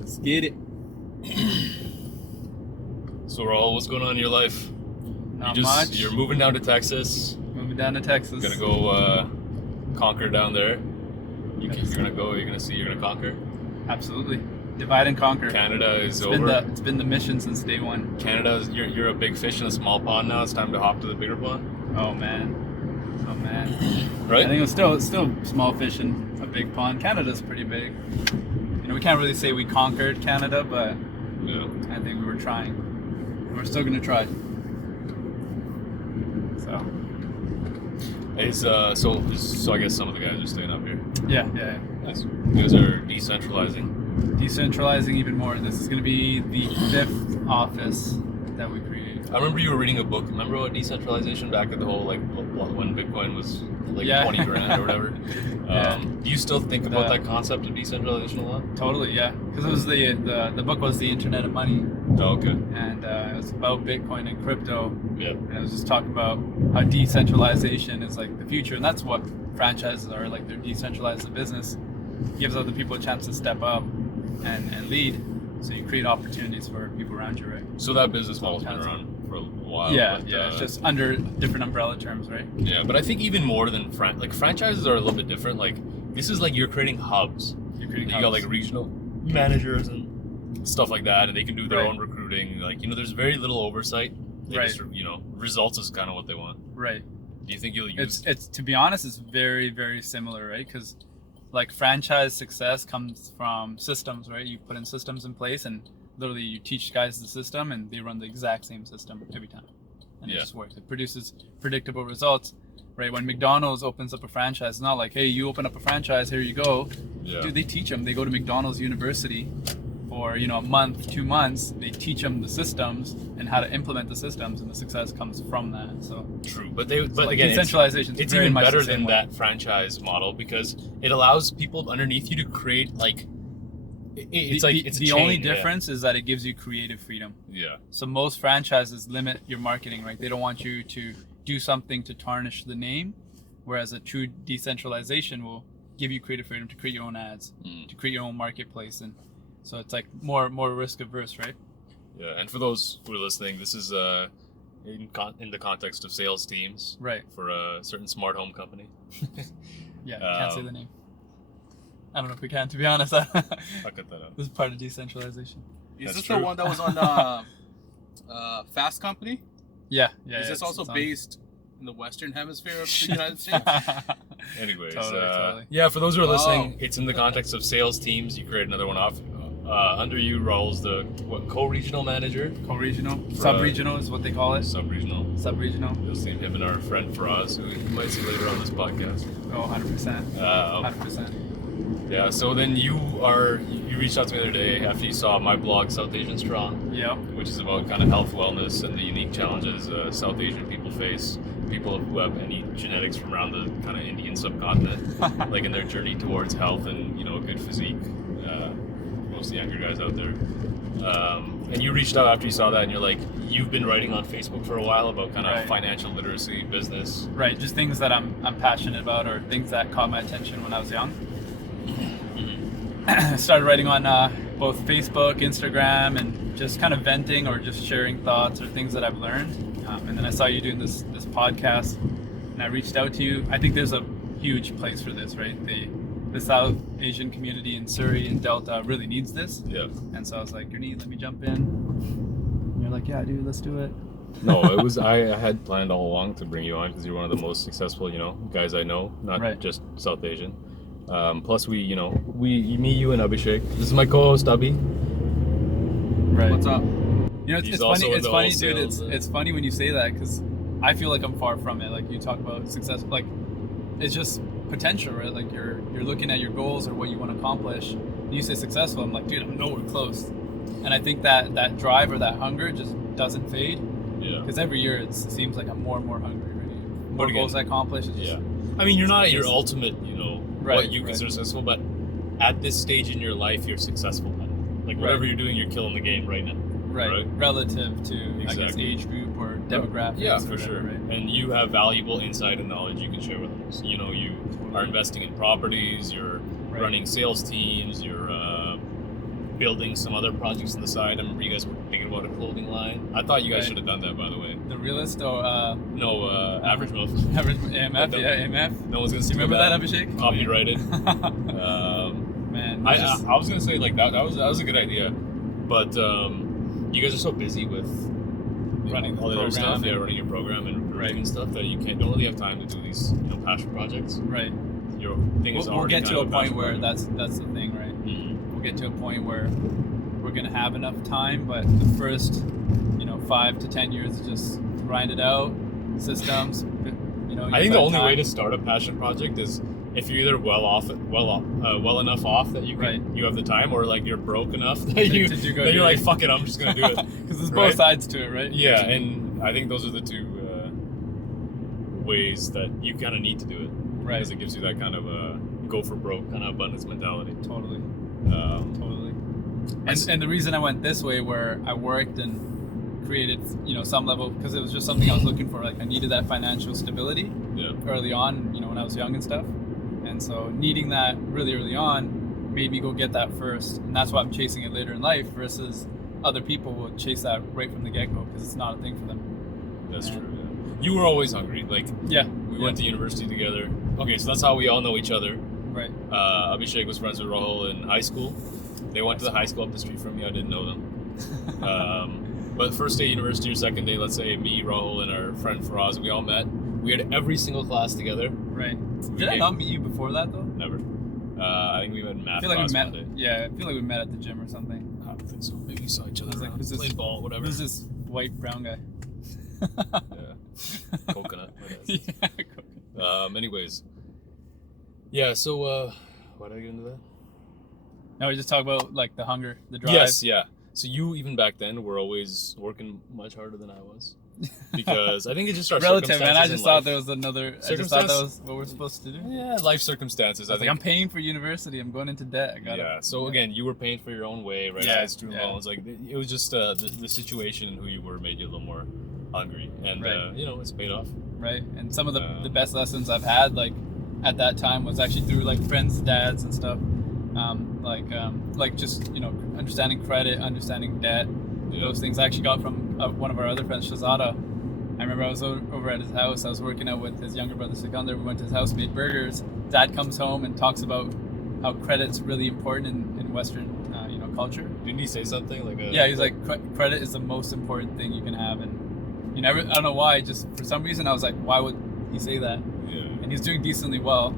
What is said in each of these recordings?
Let's get it. So Rahul, what's going on in your life? Not much. You're moving down to Texas. Moving down to Texas. Gonna go conquer down there. You're gonna conquer. Absolutely. Divide and conquer. Canada is over. It's been the mission since day one. Canada, you're a big fish in a small pond now. It's time to hop to the bigger pond. Oh man. Right? I think it's still small fish in a big pond. Canada's pretty big. You know, we can't really say we conquered Canada, but Yeah. I think we were trying. We're still gonna try. So. So I guess some of the guys are staying up here. Yeah. Nice. You guys are decentralizing. Decentralizing even more. This is going to be the 5th office that we created. I remember you were reading a book. Remember about decentralization back at the whole when Bitcoin was like Yeah. 20 grand or whatever. Yeah. Do you still think about that concept of decentralization a lot? Totally, yeah. Because it was the book was The Internet of Money, Oh, okay. and it was about Bitcoin and crypto. Yeah. And it was just talking about how decentralization is like the future, and that's what franchises are like. They're decentralized the business, gives other people a chance to step up and lead. So you create opportunities for people around you, right? So that business model's been around for a while. Yeah, but, it's just under different umbrella terms, right? Yeah, but I think even more than franchises are a little bit different. Like this is like you're creating hubs. You got like regional managers and stuff like that, and they can do their own recruiting. Like there's very little oversight. They just, results is kind of what they want. Right. Do you think you'll use? It's to be honest, it's very, very similar, right? Because like franchise success comes from systems, right? You put in systems in place, and literally you teach guys the system, and they run the exact same system every time, and it just works. It produces predictable results, right? When McDonald's opens up a franchise, it's not like, hey, you open up a franchise, here you go. Yeah. Dude, they teach them. They go to McDonald's University for a month, 2 months. They teach them the systems and how to implement the systems, and the success comes from that. So true, but again, decentralization. It's even better than that franchise model because it allows people underneath you to create like. It's the only difference is that it gives you creative freedom. Yeah. So most franchises limit your marketing, right? They don't want you to do something to tarnish the name, whereas a true decentralization will give you creative freedom to create your own ads, to create your own marketplace, and so it's like more risk averse, right? Yeah, and for those who are listening, this is in the context of sales teams, right? For a certain smart home company. Yeah, can't say the name. I don't know if we can, to be honest. I'll cut that out. This is part of decentralization. Is this the one that was on Fast Company? Yeah. Is this also based in the Western Hemisphere of the United States? Anyways, totally. yeah, for those who are listening, it's in the context of sales teams. You create another one off. Under you, Raul's the co-regional manager? Co-regional? Sub-regional is what they call it. Sub-regional. Sub-regional. You'll see him and our friend Faraz, who you might see later on this podcast. Oh, 100%. 100%. Yeah, so then you reached out to me the other day after you saw my blog, South Asian Strong. Yeah. Which is about kind of health, wellness, and the unique challenges South Asian people face. People who have any genetics from around the kind of Indian subcontinent, like in their journey towards health and a good physique. Most of the younger guys out there. And you reached out after you saw that, and you're like, you've been writing on Facebook for a while about kind of financial literacy, business. Right, just things that I'm passionate about, or things that caught my attention when I was young. I started writing on both Facebook, Instagram, and just kind of venting or just sharing thoughts or things that I've learned. And then I saw you doing this podcast, and I reached out to you. I think there's a huge place for this, right? The South Asian community in Surrey and Delta really needs this. Yeah. And so I was like, let me jump in. And you're like, yeah, dude, let's do it. No, it was I had planned all along to bring you on because you're one of the most successful, guys I know, not just South Asian. Plus, me, you, and Abhishek. This is my co-host, Abhi. Right. What's up? It's funny. It's funny, dude. It's funny when you say that because I feel like I'm far from it. Like you talk about success, like it's just potential, right? Like you're looking at your goals or what you want to accomplish. And you say successful, I'm like, dude, I'm nowhere close. And I think that drive or that hunger just doesn't fade. Yeah. Because every year it seems like I'm more and more hungry. Right? More goals I accomplish. I mean, you're not at your ultimate, what you consider successful, but at this stage in your life, you're successful. Like whatever you're doing, you're killing the game right now. Right. Relative to I guess age group or demographics. Yeah, for whatever, sure. Right? And you have valuable insight and knowledge you can share with us. You are investing in properties. You're running sales teams. You're building some other projects on the side. I remember you guys were thinking about a clothing line. I thought you guys Right. should have done that, by the way. The realist or No, average milk. average AMF? Yeah, AMF. No one's gonna Do steal you remember that, Abhishek? Copyrighted. Man, I was gonna say like that was a good idea, but you guys are so busy with Running the all the other program stuff, yeah, and- running your program and Right. and stuff that you don't really have time to do these passion projects. right. Your thing is We'll already get kind to a of point passion where project. that's the thing, right? Mhm. We'll get to a point where we're gonna have enough time, but the first 5 to 10 years is just grind it out, systems. I think the only way to start a passion project is if you're either well enough off that you can, Right. you have the time, or like you're broke enough that To you go that do you're like, it. fuck it, I'm just gonna do it. Because there's Right? both sides to it, right? Yeah, and I think those are the two ways that you kind of need to do it, Right. because it gives you that kind of go for broke kind of abundance mentality. Totally. Um, And the reason I went this way, where I worked and created some level, because it was just something I was looking for. Like I needed that financial stability yeah, early on, when I was young and stuff. And so needing that really early on made me go get that first, and that's why I'm chasing it later in life versus other people will chase that right from the get-go because it's not a thing for them. that's Yeah. true. Yeah. You were always hungry. Like Yeah. we went to university together. Okay, so that's how we all know each other. Right. Abhishek was friends with Rahul in high school. They went to the high school up the street from me. I didn't know them. But first day university or second day, let's say me, Rahul, and our friend Faraz, we all met. We had every single class together. Right. We Did I came- not meet you before that though? Never. I think we met in I math feel like we class met. one day. Yeah, I feel like we met at the gym or something. I don't think so. Maybe we saw each I other was like, around, who's this- played ball, whatever. Who's this white brown guy? Yeah. Coconut. Yeah. Anyways. Yeah, so why did I get into that? No, we just talk about like the hunger, the drive. Yes, yeah. So you, even back then, were always working much harder than I was. Because I think it just our Relative, man. I circumstances just in thought life. there was another. I just Circumstance? thought that was what we're supposed to do. Yeah, life circumstances. I was like, I'm paying for university. I'm going into debt. I got Yeah. So again, you were paying for your own way, right? Yeah, I had student yeah. loans. Like it was just the situation and who you were made you a little more hungry, and Right. it's paid off. right. And some of the best lessons I've had, like at that time, was actually through like friends' dads and stuff. Like just understanding credit, understanding debt. Yeah. Those things I actually got from one of our other friends, Shazada. I remember I was over at his house. I was working out with his younger brother, Sikandar. We went to his house, made burgers. Dad comes home and talks about how credit's really important in Western, culture. Didn't he say something like? Yeah, he's like, credit is the most important thing you can have. And I don't know why, just for some reason I was like, why would he say that? Yeah. And he's doing decently well.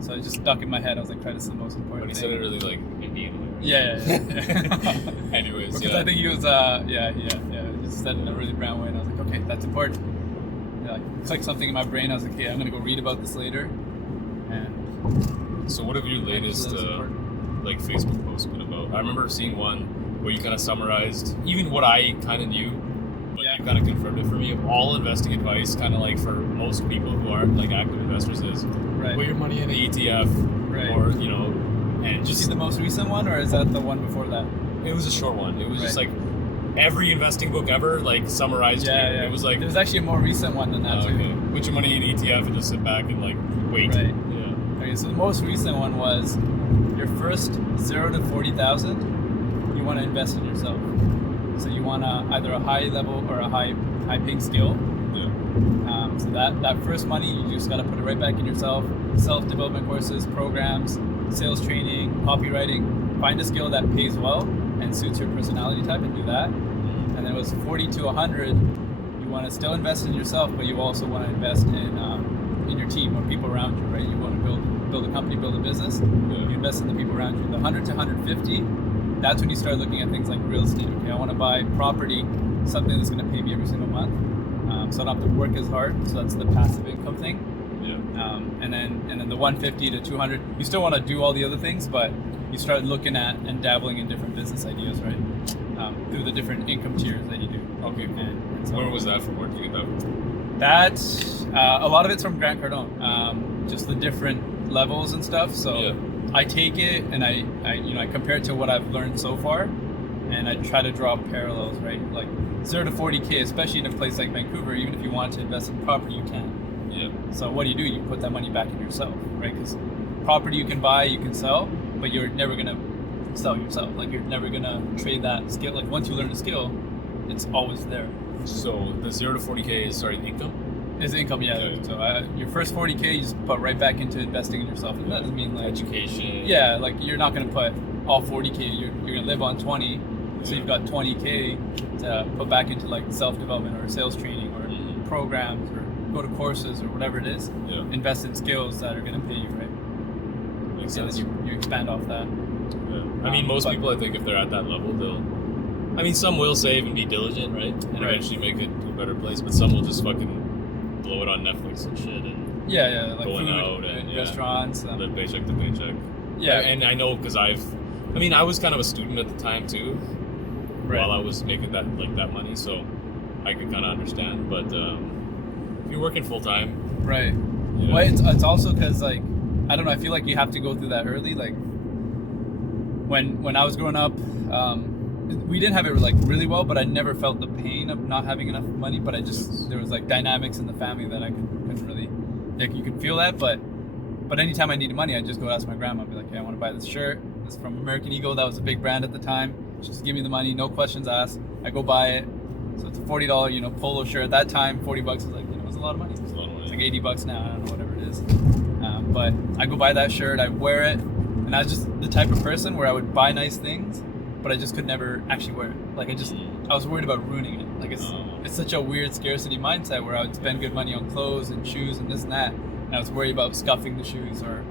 So it just stuck in my head. I was like, credit's the most But important he thing. said it really like Indian. Way, right? Yeah. Anyways, Because yeah. I think he was, he just said it in a really brown way, and I was like, okay, that's important. Yeah, like, clicked something in my brain. I was like, okay, I'm gonna go read about this later. And So what have your latest that's important. like Facebook posts been about? I remember seeing one where you kind of summarized even what I kind of knew, but Yeah. you kind of confirmed it for me. All investing advice, kind of like for most people who aren't like active investors, is Right. put your money in an ETF, Right. or and Did you just see the most recent one, or is that the one before that? it was a short one. It was just Right. like every investing book ever like summarized here. Yeah. It was like there was actually a more recent one than that too. okay, put your money in an ETF and just sit back and like wait. Right. Yeah. Okay, so the most recent one was your first 0 to 40,000. You want to invest in yourself. So you want either a high level or a high paying skill. Yeah. So that first money, you just got to put it right back in yourself. Self-development courses, programs, sales training, copywriting. Find a skill that pays well and suits your personality type and do that. And then it was 40 to 100. You want to still invest in yourself, but you also want to invest in your team or people around you, right? You want to build a company, build a business. You invest in the people around you. The 100 to 150, that's when you start looking at things like real estate. Okay, I want to buy property, something that's going to pay me every single month, so I don't have to work as hard. So that's the passive income thing. Yeah. And then the 150 to 200, you still want to do all the other things, but you start looking at and dabbling in different business ideas, right? Through the different income tiers that you do. Okay. Cool. And so Where was that from? Where did you get that from? that a lot of it's from Grant Cardone, just the different levels and stuff. So Yeah. I take it and I compare it to what I've learned so far, and I try to draw parallels, right? Like 0 to 40K, especially in a place like Vancouver, even if you want to invest in property, you can. Yeah. So what do? You put that money back in yourself, right? Because property you can buy, you can sell, but you're never gonna sell yourself. Like you're never gonna trade that skill. Like once you learn a skill, it's always there. So the 0 to 40K is income. Is income, yeah. Okay. So your first 40K, you just put right back into investing in yourself. And that doesn't mean like education. Yeah, like you're not gonna put all 40K. You're gonna live on 20. So you've got 20K to put back into like self-development or sales training or programs or go to courses or whatever it is. Yeah. Invest in skills that are gonna pay you, right? Makes And sense. then you expand off that. Yeah. I mean, most people, I think, if they're at that level, some will save and be diligent, right? And Right. eventually make it to a better place, but some will just fucking blow it on Netflix and shit and Yeah, like going food out and restaurants. live paycheck to paycheck. Yeah. And I know because I was kind of a student at the time too, Right. while I was making that money, so I could kind of understand. But if you're working full time, Right. you know, Well, it's also because like I don't know. I feel like you have to go through that early. Like when I was growing up, we didn't have it like really well, but I never felt the pain of not having enough money. But there was like dynamics in the family that I couldn't really like. You could feel that, but anytime I needed money, I'd just go ask my grandma. I'd be like, "Hey, I want to buy this shirt. It's from American Eagle. That was a big brand at the time. She'd just give me the money, no questions asked. I go buy it. So it's a $40, polo shirt. At that time, $40 was like, it was a lot of money. it's a lot of money. It's like $80 now. I don't know, whatever it is. But I go buy that shirt. I wear it, and I was just the type of person where I would buy nice things, but I just could never actually wear it. Like I was worried about ruining it. Like it's such a weird scarcity mindset where I would spend good money on clothes and shoes and this and that, and I was worried about scuffing the shoes or,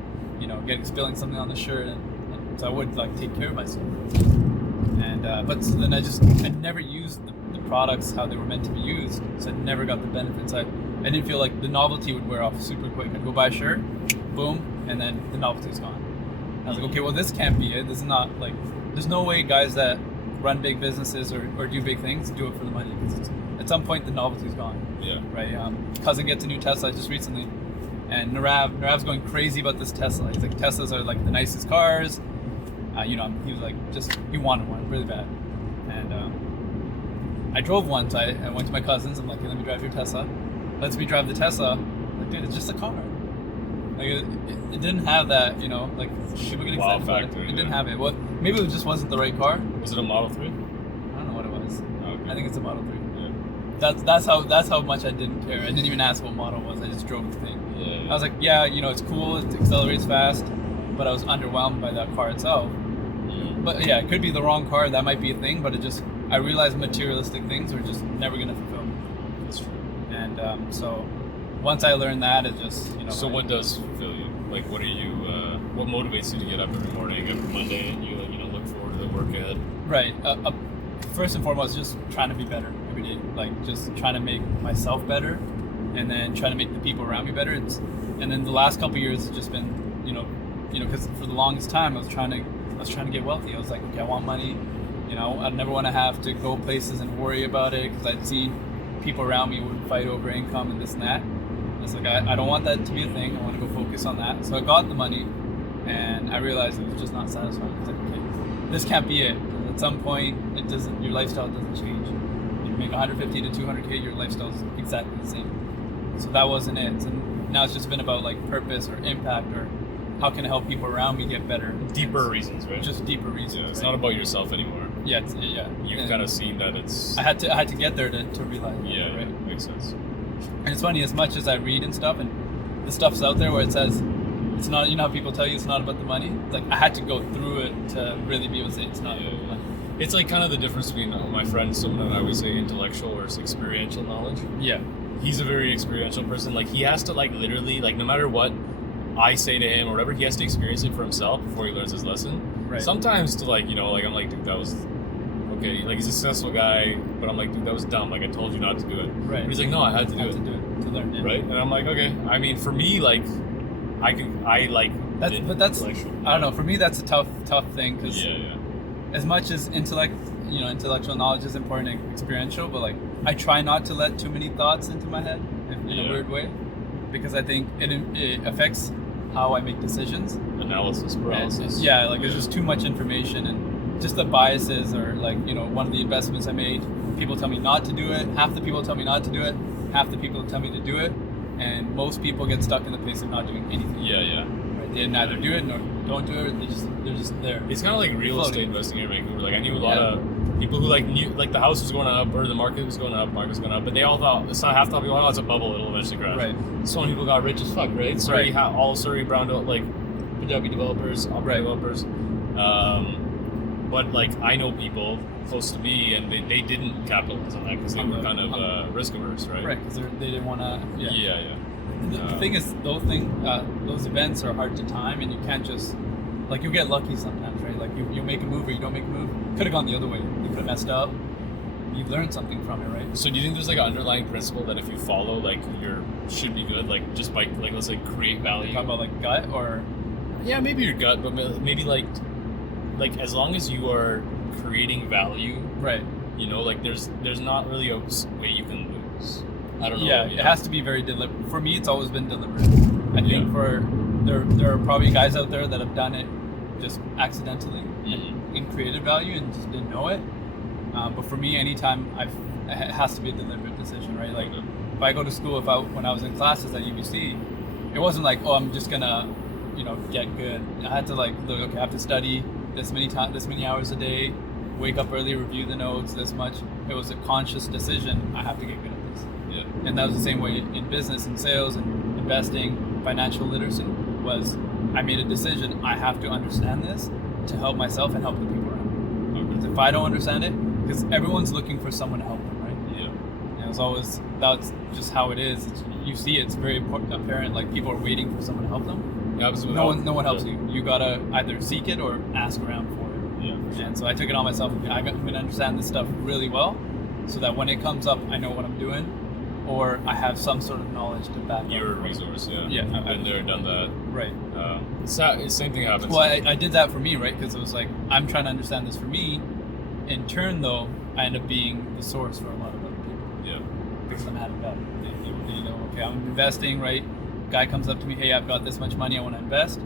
spilling something on the shirt, and so I would like take care of myself. And but so then I never used the products how they were meant to be used, so I never got the benefits. I didn't feel like the novelty would wear off super quick. I'd go buy a shirt, boom, and then the novelty's gone. I was like, okay, well this can't be it. This is not like, there's no way guys that run big businesses or do big things do it for the money, because at some point the novelty's gone. Yeah. Right. Cousin gets a new Tesla just recently, and Narav's going crazy about this Tesla. He's like, Teslas are like the nicest cars. He was like, he wanted one really bad, and I drove one. So I went to my cousins. I'm like, hey, let me drive your Tesla. Lets me drive the Tesla. I'm like, dude, it's just a car. Like it didn't have that, like super good Wow excited about it. factor, It yeah. didn't have it. Well, maybe it just wasn't the right car. Was it a Model 3? I don't know what it was. Okay. I think it's a Model 3. Yeah. That's how much I didn't care. I didn't even ask what model it was. I just drove the thing. Yeah. I was like, yeah, it's cool. It accelerates fast, but I was underwhelmed by that car itself. But yeah, it could be the wrong car. That might be a thing. But I realized materialistic things are just never gonna fulfill me. That's true. And so once I learned that, it just So what does fulfill you? Like, what motivates you to get up every morning, every Monday, and you look forward to the work ahead? Right. First and foremost, just trying to be better every day. Like just trying to make myself better, and then trying to make the people around me better. And then the last couple of years, it's just been, because for the longest time, I was trying to get wealthy. I was like, okay, I want money. I'd never want to have to go places and worry about it, because I'd seen people around me would fight over income and this and that. It's like, I don't want that to be a thing. I want to go focus on that. So I got the money, and I realized it was just not satisfying. It's like, okay, this can't be it. At some point, your lifestyle doesn't change. You make 150 to 200K, your lifestyle is exactly the same. So that wasn't it. So now it's just been about like purpose or impact, or how can I help people around me get better? Deeper reasons, right? Just deeper reasons. Yeah, it's right? not about yourself anymore. Yeah, You've kind of seen that it's. I had to get there to realize. Yeah, right. makes sense. And it's funny, as much as I read and stuff, and the stuff's out there where it says it's not. How people tell you it's not about the money. It's like I had to go through it to really be able to say it's not about the money. It's like kind of the difference between my friend, someone that I always say intellectual versus experiential knowledge. Yeah. He's a very experiential person. Like he has to literally no matter what I say to him or whatever, he has to experience it for himself before he learns his lesson. Right. Sometimes to I'm like, dude, that was okay. Like he's a successful guy, but I'm like, dude, that was dumb. Like I told you not to do it. Right. But he's like, no, I had to do it. To learn. Yeah. Right. And I'm like, okay. I mean, for me, like, I That's intellectual. I don't know. For me, that's a tough thing, because Yeah. as much as intellectual knowledge is important and experiential, but like I try not to let too many thoughts into my head in a weird way, because I think it affects how I make decisions. Analysis paralysis. Yeah, like there's just too much information, and just the biases, or one of the investments I made, people tell me not to do it. Half the people tell me not to do it. Half the people tell me to do it, and most people get stuck in the place of not doing anything. Yeah. Right. they neither do it nor don't do it. They're just there. It's kind of like real estate investing in Vancouver. Like I knew a lot of people who knew the house was going up or the market was going up, but they all thought it's not half the people. Oh, it's a bubble. It'll eventually crash. Right. So many people got rich as fuck. Right. Surrey, all Surrey, Brown, Punjabi developers, developers. But I know people close to me, and they didn't capitalize on that because they were kind of risk averse, right? Right, because they didn't want to. Yeah. The thing is, those events are hard to time, and you can't just you get lucky sometimes, right? Like you make a move or you don't make a move. Could have gone the other way. You could have messed up. You learned something from it, right? So do you think there's an underlying principle that if you follow, you should be good, just by let's say create value? Talk about gut or. Yeah, maybe your gut, but maybe as long as you are creating value, right? There's not really a way you can lose. I don't know. Yeah, it has to be very deliberate. For me, it's always been deliberate. I think there are probably guys out there that have done it just accidentally and created value and just didn't know it. But for me, anytime it has to be a deliberate decision, right? If I go to school, when I was in classes at UBC, it wasn't I'm just gonna get good. I had to look, okay, I have to study this many hours a day, wake up early, review the notes this much. It was a conscious decision. I have to get good at this. Yeah. And that was the same way in business and sales and investing, financial literacy was I made a decision. I have to understand this to help myself and help the people around me. Because if I don't understand it, because everyone's looking for someone to help them, right? Yeah. And that's just how it is. You see it's very apparent, people are waiting for someone to help them. Yeah, absolutely. No one helps you. You gotta either seek it or ask around for it. Yeah. And so I took it on myself. I'm gonna understand this stuff really well, so that when it comes up, I know what I'm doing, or I have some sort of knowledge to back up. You're a resource, yeah. Yeah. I've been there, done that. Right. Same thing happens. Well, I did that for me, right? Because it was I'm trying to understand this for me. In turn, though, I end up being the source for a lot of other people. Yeah. Because I'm adding value. Okay, I'm investing, right? Guy comes up to me, hey, I've got this much money, I want to invest.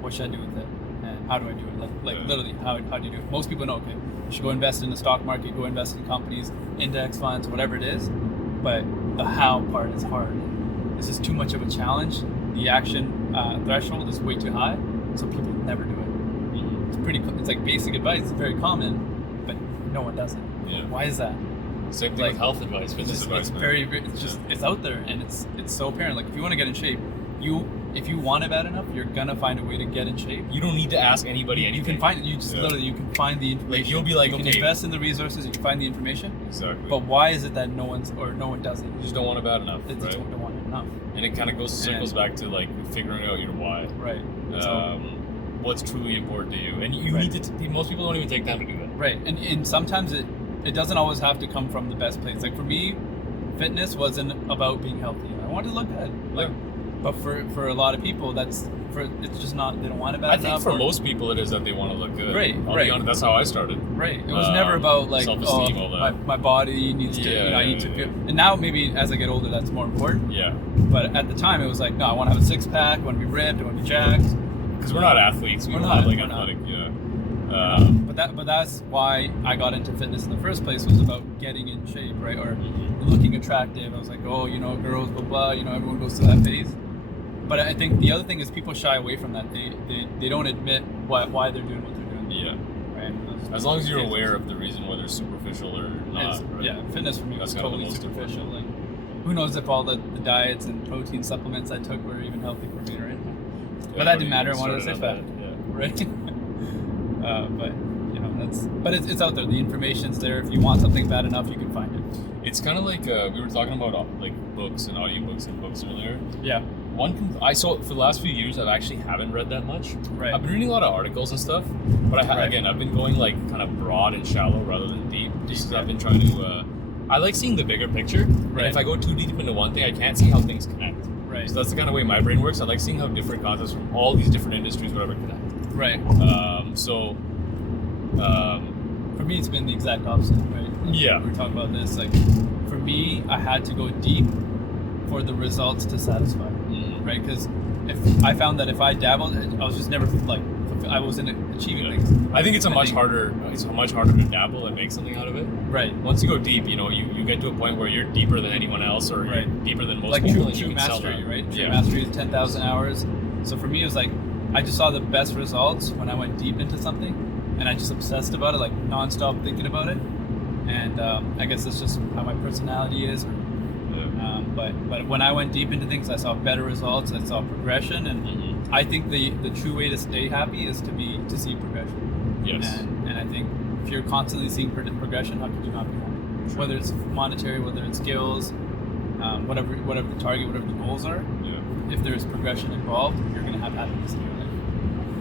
What should I do with it? And how do I do it? Literally, how do you do it? Most people know, okay, you should go invest in the stock market, go invest in companies, index funds, whatever it is. But the how part is hard. This is too much of a challenge. The action threshold is way too high, so people never do it. It's like basic advice. It's very common, but no one does it. Yeah. Why is that? Same thing with health advice, fitness advice. It's out there, and it's so apparent. If you want to get in shape, if you want it bad enough, you're gonna find a way to get in shape. You don't need to ask anybody anything. You can find it. You just literally you can find the information. You'll be you can invest in the resources. You can find the information. Exactly. But why is it that no one does it? You just don't want it bad enough. They just don't want it enough. And it kind of circles back to figuring out your why. Right. What's truly important to you, and you need to. Most people don't even take time to do that. Right. And sometimes it doesn't always have to come from the best place. For me, fitness wasn't about being healthy. I wanted to look good. But for a lot of people, it's just not. They don't want it bad enough. I think for most people, it is that they want to look good. Right. I'll be honest, that's how I started. Right. It was never about self-esteem, all that. My body needs to. I need to feel. And now maybe as I get older, that's more important. Yeah. But at the time, it was no, I want to have a six pack. I want to be ripped. I want to be jacked. Because we're not athletes. We're not athletic. Yeah. But that's why I got into fitness in the first place, was about getting in shape, right? Or looking attractive. I was girls, blah blah. Everyone goes through that phase. But I think the other thing is people shy away from that. They don't admit why they're doing what they're doing. Yeah. Right. As long as you're aware of the reason, whether it's superficial or not. Right? Yeah. Fitness for me was totally superficial. Who knows if all the diets and protein supplements I took were even healthy for me, right? Yeah, but that didn't matter. I wanted to stay fat. Yeah. Right. But it's out there. The information's there. If you want something bad enough, you can find it. It's kind of we were talking about books and audiobooks and books earlier. Yeah. For the last few years, I actually haven't read that much. Right. I've been reading a lot of articles and stuff, but again, I've been going kind of broad and shallow rather than deep. Just because I've been trying to. I like seeing the bigger picture. Right. And if I go too deep into one thing, I can't see how things connect. Right. So that's the kind of way my brain works. I like seeing how different concepts from all these different industries, whatever, connect. Right. For me, it's been the exact opposite, right? Yeah. We were talking about this. For me, I had to go deep for the results to satisfy, right? Because if I found that if I dabbled, I was just never I wasn't achieving things. I think it's much harder to dabble and make something out of it. Right. Once you go deep, you get to a point where you're deeper than anyone else, or you're deeper than most people. True mastery, right? True mastery is 10,000 hours. So for me, it was I just saw the best results when I went deep into something, and I just obsessed about it, like nonstop thinking about it. And I guess that's just how my personality is. But when I went deep into things, I saw better results. I saw progression, and I think the true way to stay happy is to see progression. Yes. And I think if you're constantly seeing progression, how could you not be happy? Whether it's monetary, whether it's skills, whatever the target, whatever the goals are. Yeah. If there's progression involved, you're gonna have happiness in your life.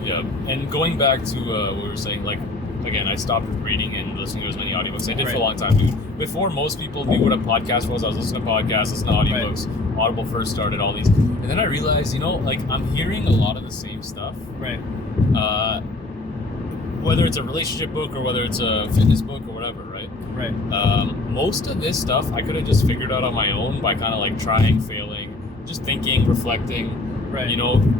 Yeah. And going back to what we were saying, like, again, I stopped reading and listening to as many audiobooks. I did for a long time, dude. Before most people knew what a podcast was, I was listening to podcasts, listening to audiobooks. Right. Audible first started all these. And then I realized, like, I'm hearing a lot of the same stuff. Right. Whether it's a relationship book or whether it's a fitness book or whatever, right? Right. Most of this stuff I could have just figured out on my own by kind of like trying, failing, just thinking, reflecting. Right.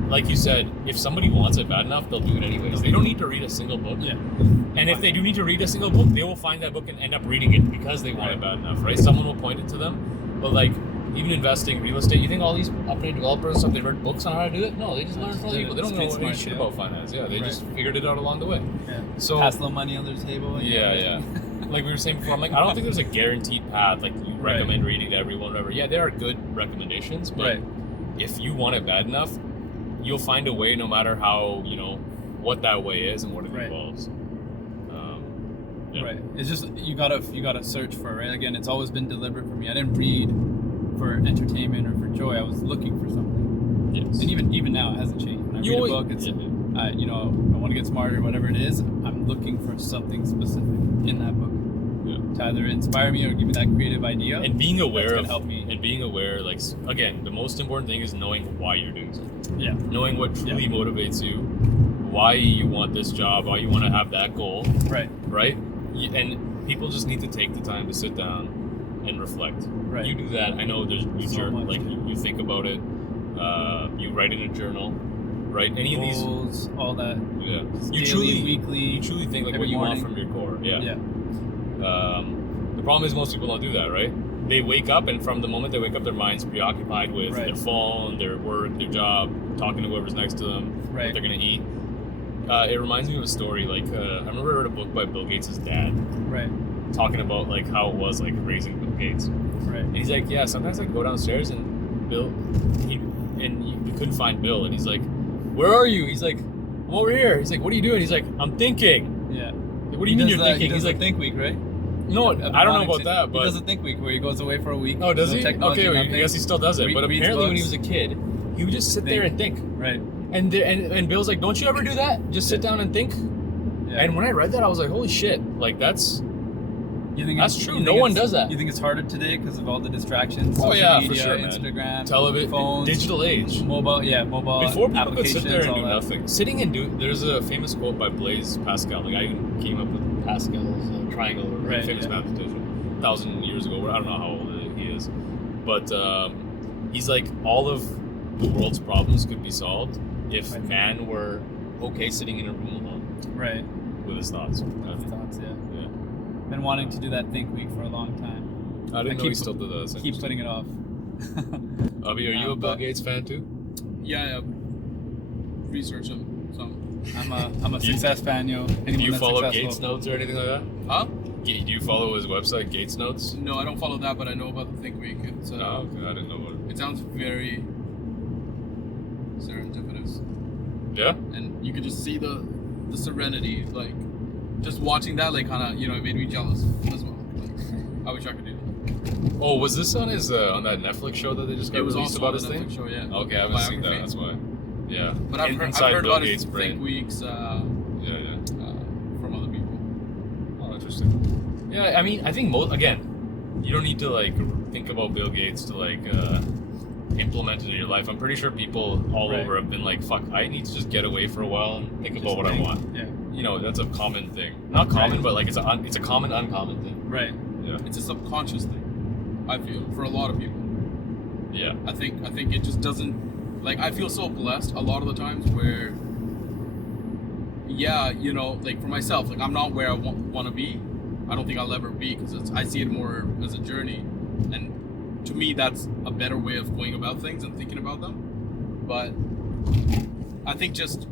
Like you said, if somebody wants it bad enough, they'll do it anyways. They don't need to read a single book. Yeah. And if they do need to read a single book, they will find that book and end up reading it because they want it bad enough, right? Someone will point it to them. But like, even investing, real estate, you think all these upgrade developers and stuff, they read books on how to do it? No, they just learn from other people. They don't know any shit about finance. Yeah, they just figured it out along the way. Yeah. So pass a little money on their table. Yeah. Like we were saying before, I'm like, I don't think there's a guaranteed path. Like you recommend reading to everyone, whatever. Yeah, there are good recommendations, but if you want it bad enough, you'll find a way, no matter how what that way is and what it involves. Right. It's just you gotta search for it. Right. Again, it's always been deliberate for me. I didn't read for entertainment or for joy. I was looking for something. Yes. And even now, it hasn't changed. When I read a book, it's I want to get smarter, whatever it is. I'm looking for something specific in that book to either inspire me or give me that creative idea. And being aware of help me. And being aware, like, again, the most important thing is knowing why you're doing something. Yeah. Knowing what truly motivates you, why you want this job, why you want to have that goal. Right. Right. And people just need to take the time to sit down and reflect. Right. You do that. I know there's you think about it. You write in a journal. Right. Any goals, of these, all that. Yeah. Weekly. You truly think like what you want from your core. Yeah. Yeah. The problem is most people don't do that, right? They wake up, and from the moment they wake up, their mind's preoccupied with their phone, their work, their job, talking to whoever's next to them, what they're gonna eat. It reminds me of a story. Like I remember I read a book by Bill Gates' dad, talking about like how it was like raising Bill Gates. Right. And he's like, yeah, sometimes I go downstairs and Bill, you couldn't find Bill, and he's like, where are you? He's like, I'm over here. He's like, what are you doing? He's like, I'm thinking. Yeah. Like, what do you mean you're thinking? He's like, think week, right? No, I don't know about that, but he does a think week where he goes away for a week. Oh, does he? Okay, well, I guess he still does it. But apparently, when he was a kid, he would just sit there and think. Right. And Bill's like, don't you ever do that? Just sit down and think. Yeah. And when I read that, I was like, holy shit! Like that's true. No one does that. You think it's harder today because of all the distractions? Oh yeah, media, for sure, man. Instagram, television, phones, digital age, mobile. Before people could sit there and do that. nothing, sitting and do. There's a famous quote by Blaise Pascal, the guy who came up with Pascal's triangle, famous mathematician, 1,000 years ago. I don't know how old he is, but he's like, all of the world's problems could be solved if man were okay sitting in a room alone, with his thoughts. Been wanting to do that think week for a long time. I didn't know he still did that. Keep putting it off. Abhi, are you a Bill Gates fan too? Yeah. Research him. So I'm a success fan, yo. Do you follow Gates Notes or anything like that? Huh? Do you follow his website, Gates Notes? No, I don't follow that, but I know about the Think Week. It's okay, I didn't know about it. It sounds very serendipitous. Yeah. And you could just see the serenity, like just watching that, like kind of, it made me jealous as well. Like, I wish I could do that. Oh, was this on his on that Netflix show that they just got released about his thing? Netflix show, yeah. Okay, I haven't seen that. That's why. Yeah. But I've heard about his Think Weeks. From other people. Oh, interesting. Yeah, I mean, I think again, you don't need to like think about Bill Gates to like implement it in your life. I'm pretty sure people all over have been like, fuck, I need to just get away for a while and think about what I want. Yeah. That's a common thing. Not common, but like it's a common, uncommon thing. Right. Yeah. It's a subconscious thing, I feel, for a lot of people. Yeah. I think it just doesn't, like, I feel so blessed a lot of the times where, like for myself, like I'm not where I want to be. I don't think I'll ever be, because I see it more as a journey. And to me, that's a better way of going about things and thinking about them. But I think just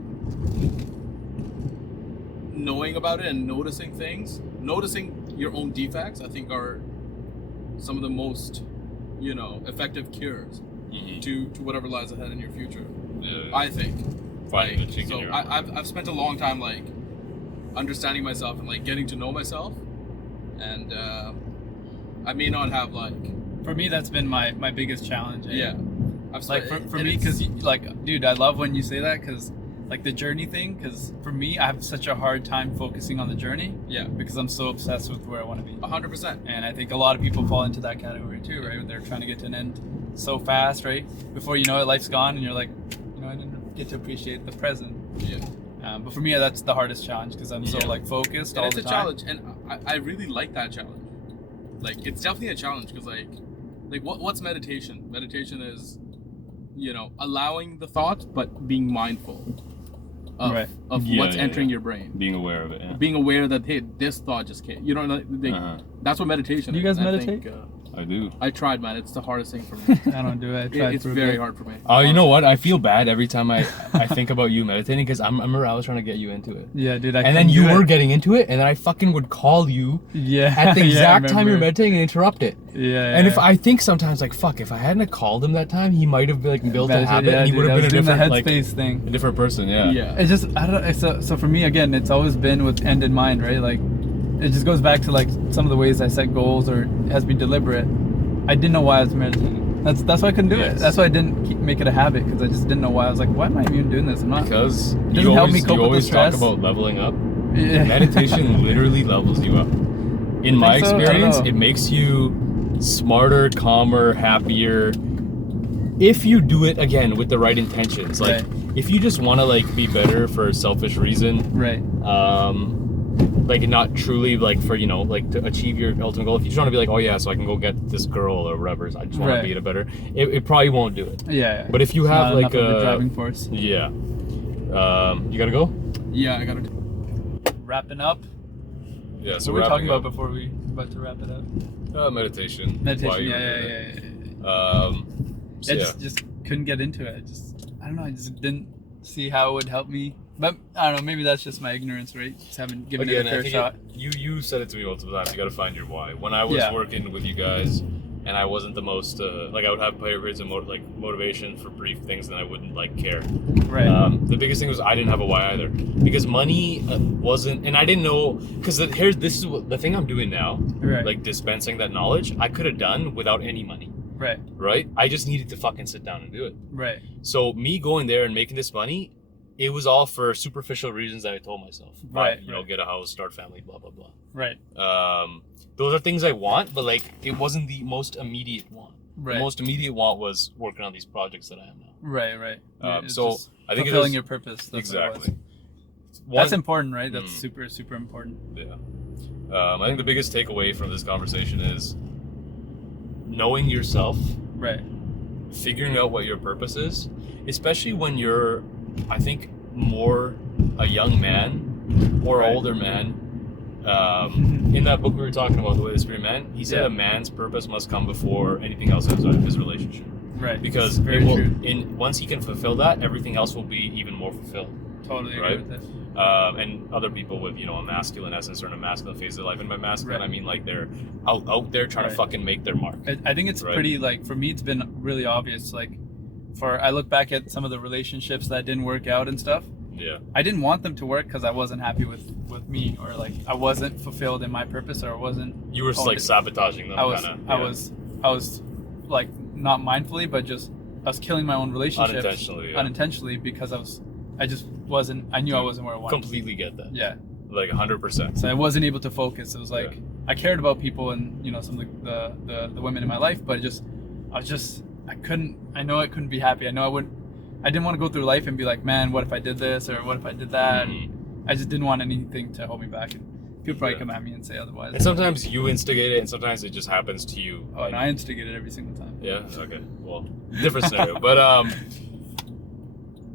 knowing about it and noticing things, noticing your own defects, I think are some of the most, effective cures to whatever lies ahead in your future. Yeah. I think. Finding the chink in So your armor. I've spent a long time like understanding myself and like getting to know myself, and I may not have like. For me, that's been my biggest challenge. Yeah. Like for me, because like, dude, I love when you say that, because like the journey thing, because for me, I have such a hard time focusing on the journey. Yeah. Because I'm so obsessed with where I want to be. 100%. And I think a lot of people fall into that category too, right? They're trying to get to an end so fast, right? Before you know it, life's gone, and you're like, I didn't get to appreciate the present. Yeah. But for me, that's the hardest challenge, because I'm so like focused all it's the a time. challenge, and I really like that challenge. Like, it's definitely a challenge, because like what's meditation? Meditation is, allowing the thoughts but being mindful of what's entering your brain. Being aware of it. Yeah. Being aware that, hey, this thought just came. That's what meditation Do is. you guys And meditate? I do. I tried, man. It's the hardest thing for me. I don't do it. I tried It's for a very bit. hard for me. Oh, you know what? I feel bad every time I think about you meditating, because I remember I was trying to get you into it. Yeah, dude. And then you were getting into it, and then I fucking would call you at the yeah, exact I time you're remember. meditating and interrupt it. Yeah. And if I think sometimes, like, fuck, if I hadn't called him that time, he might have like built a habit, and he would have been a different, like, headspace thing. a different person. Yeah. Yeah. It's just, I don't know. So for me, again, it's always been with end in mind, right? Like, it just goes back to like some of the ways I set goals, or it has to be deliberate. I didn't know why I was meditating. That's why I couldn't do it. Yes. That's why I didn't make it a habit, because I just didn't know why. I was like, why am I even doing this? I'm not. Because doesn't you help me always, cope you with always the talk stress. about leveling up. Yeah. Meditation literally levels you up. In my think so? I don't experience, know. it makes you smarter, calmer, happier. If you do it again with the right intentions, like Right. if you just want to like be better for a selfish reason, Right. like not truly like for like to achieve your ultimate goal. If you just want to be like, oh yeah, so I can go get this girl or whatever, so I just want Right. to be it better. It probably won't do it. Yeah. But if you It's have not like enough of a a driving force. yeah, you gotta go. Yeah, I gotta. Wrapping up. Yeah. So What were we talking wrapping up. about before we about to wrap it up? Meditation. Meditation. Why you Yeah, were yeah, doing yeah, it. yeah. So I yeah. just couldn't get into it. I don't know. I just didn't see how it would help me. But I don't know. Maybe that's just my ignorance, right? Just haven't given Again, it a I fair think shot. you said it to me multiple times. You got to find your why. When I was Yeah. working with you guys, and I wasn't the most like I would have periods of motivation for brief things, and I wouldn't like care. Right. The biggest thing was I didn't have a why either, because money wasn't, and I didn't know, because this is what the thing I'm doing now, Right. like dispensing that knowledge. I could have done without any money, Right. right? I just needed to fucking sit down and do it. Right. So me going there and making this money, it was all for superficial reasons that I told myself. Right, Right. Get a house, start family, blah blah blah. Right. Those are things I want, but like it wasn't the most immediate want. Right. The most immediate want was working on these projects that I am now. Right. Right. It's So just I think it fulfilling is- your purpose. That's what it exactly. was. That's important, right? That's Mm. super, super important. Yeah. I think the biggest takeaway from this conversation is knowing yourself, Right. figuring out what your purpose is, especially when you're, I think, more a young man or Right. older man. In that book we were talking about, The Way of the Spirit Man, he said Yeah. a man's purpose must come before anything else outside of his relationship. Right. Because Very it will, true. once he can fulfill that, everything else will be even more fulfilled. Totally agree Right. with it. And other people with a masculine essence or a masculine phase of their life, and by masculine Right. I mean like they're out there trying to Right. fucking make their mark. I think it's Right. pretty, like, for me, it's been really obvious. Like, I look back at some of the relationships that didn't work out and stuff. Yeah. I didn't want them to work because I wasn't happy with me, or like I wasn't fulfilled in my purpose, or I wasn't. You were like sabotaging them. I was. Kinda, I was like not mindfully, but just I was killing my own relationships Unintentionally, yeah. unintentionally, because I just wasn't. I knew I wasn't where I wanted. Completely get that. Yeah. Like 100%. So I wasn't able to focus. It was like Yeah. I cared about people and some of the women in my life, but I couldn't. I know I couldn't be happy. I know I wouldn't. I didn't want to go through life and be like, man, what if I did this, or what if I did that? Mhm. I just didn't want anything to hold me back. And people probably Yeah. come at me and say otherwise. And sometimes you instigate it, and sometimes it just happens to you. Oh, and I instigate it every single time. Yeah. Okay. Well, different scenario, but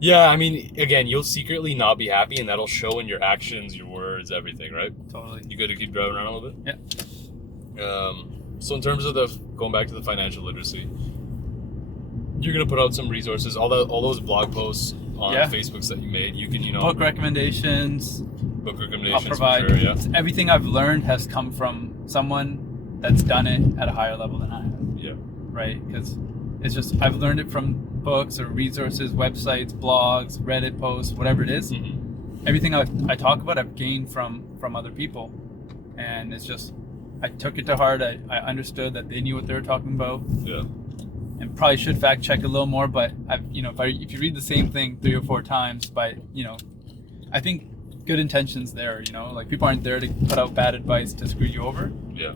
yeah. I mean, again, you'll secretly not be happy, and that'll show in your actions, your words, everything, right? Totally. You good to keep driving around a little bit? Yeah. So in terms of going back to the financial literacy, you're gonna put out some resources, all those blog posts, on Yeah. Facebooks that you made. You can, Book recommendations. book I'll recommendations provide. for sure. Yeah. Everything I've learned has come from someone that's done it at a higher level than I have. Yeah. Right? Because it's just I've learned it from books or resources, websites, blogs, Reddit posts, whatever it is. Mm-hmm. Everything I talk about, I've gained from other people, and it's just I took it to heart. I understood that they knew what they were talking about, Yeah. and probably should fact check a little more. But if you read the same thing 3 or 4 times, I think good intentions there. Like people aren't there to put out bad advice to screw you over. Yeah.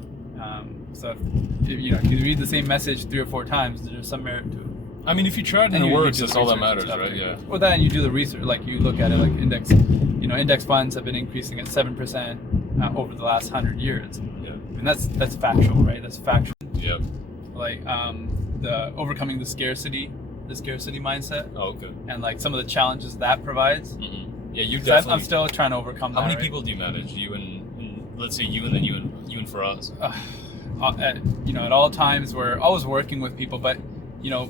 So if you read the same message 3 or 4 times, there's some merit to it. I mean, if you try it and And it you works, do the that's all that research and matters, stuff, right? Yeah. Well, then you do the research. Like you look at it, like index funds have been increasing at 7% over the last 100 years. Yeah. And that's factual, right? That's factual. Yeah. Like the overcoming the scarcity mindset, Oh, okay. and like some of the challenges that provides. Mm-hmm. Yeah, you 'Cause definitely. I'm still trying to overcome How that. many right? people do you manage? You and let's say you and then you and for us. At all times we're always working with people, but